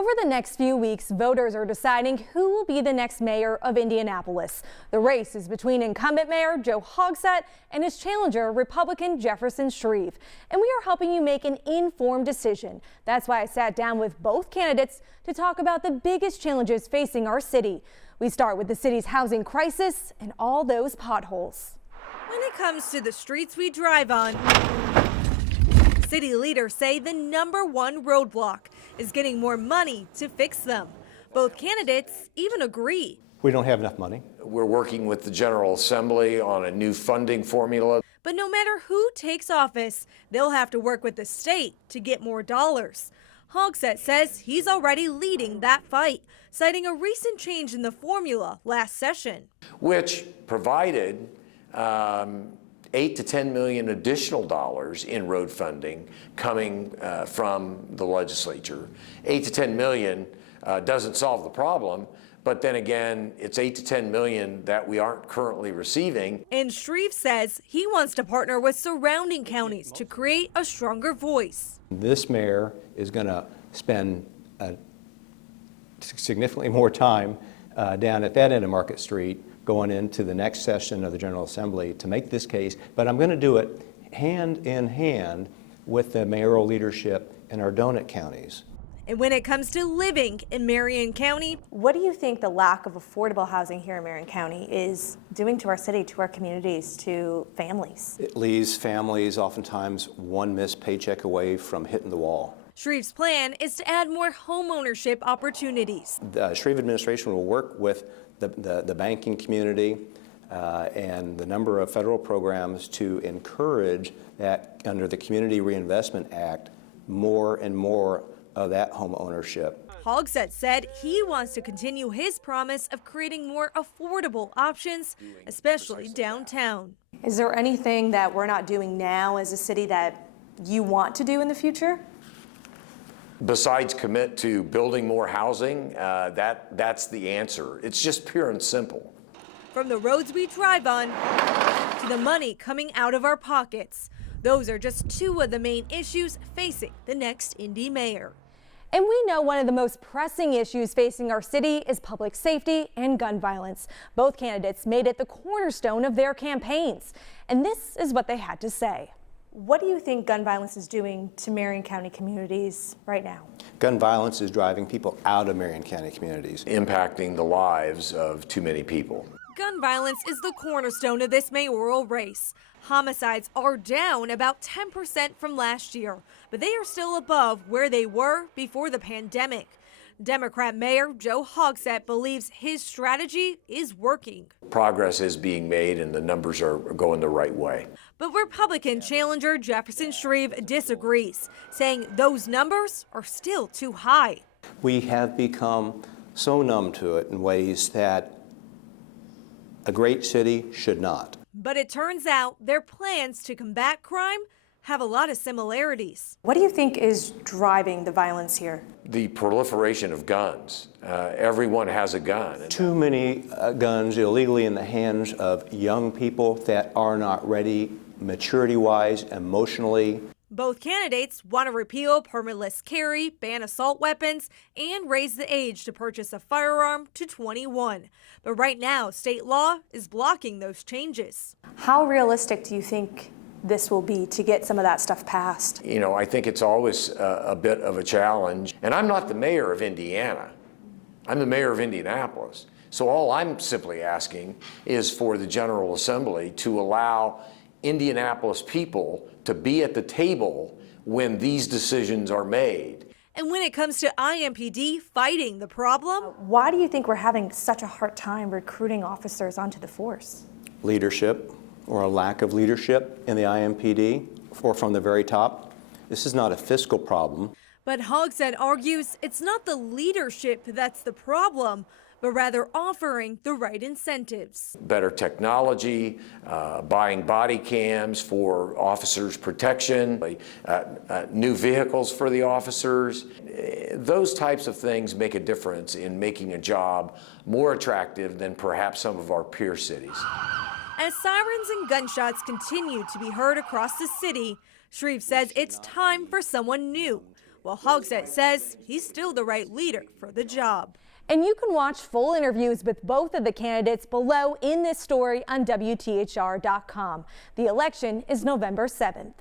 Over the next few weeks, voters are deciding who will be the next mayor of Indianapolis. The race is between incumbent Mayor Joe Hogsett and his challenger, Republican Jefferson Shreve. And we are helping you make an informed decision. That's why I sat down with both candidates to talk about the biggest challenges facing our city. We start with the city's housing crisis and all those potholes. When it comes to the streets we drive on, city leaders say the #1 roadblock is getting more money to fix them. Both candidates even agree. We don't have enough money. We're working with the General Assembly on a new funding formula. But no matter who takes office, they'll have to work with the state to get more dollars. Hogsett says he's already leading that fight, citing a recent change in the formula last session, which provided $8 to $10 million additional dollars in road funding coming from the legislature. $8 to $10 million doesn't solve the problem, but then again, it's $8 to $10 million that we aren't currently receiving. And Shreve says he wants to partner with surrounding counties to create a stronger voice. This mayor is going to spend significantly more time down at that end of Market Street going into the next session of the General Assembly to make this case, but I'm going to do it hand in hand with the mayoral leadership in our donut counties. And when it comes to living in Marion County, what do you think the lack of affordable housing here in Marion County is doing to our city, to our communities, to families? It leaves families oftentimes one missed paycheck away from hitting the wall. Shreve's plan is to add more homeownership opportunities. The Shreve administration will work with the banking community and the number of federal programs to encourage that under the Community Reinvestment Act, more and more of that home ownership. Hogsett said he wants to continue his promise of creating more affordable options, especially downtown. Is there anything that we're not doing now as a city that you want to do in the future? Besides commit to building more housing, that's the answer. It's just pure and simple. From the roads we drive on to the money coming out of our pockets, those are just two of the main issues facing the next Indy mayor. And we know one of the most pressing issues facing our city is public safety and gun violence. Both candidates made it the cornerstone of their campaigns. And this is what they had to say. What do you think gun violence is doing to Marion County communities right now? Gun violence is driving people out of Marion County communities, impacting the lives of too many people. Gun violence is the cornerstone of this mayoral race. Homicides are down about 10% from last year, but they are still above where they were before the pandemic. Democrat Mayor Joe Hogsett believes his strategy is working. Progress is being made and the numbers are going the right way. But Republican challenger Jefferson Shreve disagrees, saying those numbers are still too high. We have become so numb to it in ways that a great city should not. But it turns out their plans to combat crime have a lot of similarities. What do you think is driving the violence here? The proliferation of guns. Everyone has a gun. Too many guns illegally in the hands of young people that are not ready maturity-wise, emotionally. Both candidates want to repeal permitless carry, ban assault weapons, and raise the age to purchase a firearm to 21. But right now, state law is blocking those changes. How realistic do you think this will be to get some of that stuff passed? You know, I think it's always a bit of a challenge. And I'm not the mayor of Indiana. I'm the mayor of Indianapolis. So all I'm simply asking is for the General Assembly to allow Indianapolis people to be at the table when these decisions are made. And when it comes to IMPD fighting the problem, why do you think we're having such a hard time recruiting officers onto the force? Leadership, or a lack of leadership in the IMPD, or from the very top. This is not a fiscal problem. But Hogsett argues it's not the leadership that's the problem, but rather offering the right incentives. Better technology, buying body cams for officers' protection, new vehicles for the officers. Those types of things make a difference in making a job more attractive than perhaps some of our peer cities. As sirens and gunshots continue to be heard across the city, Shreve says it's time for someone new, while Hogsett says he's still the right leader for the job. And you can watch full interviews with both of the candidates below in this story on WTHR.com. The election is November 7th.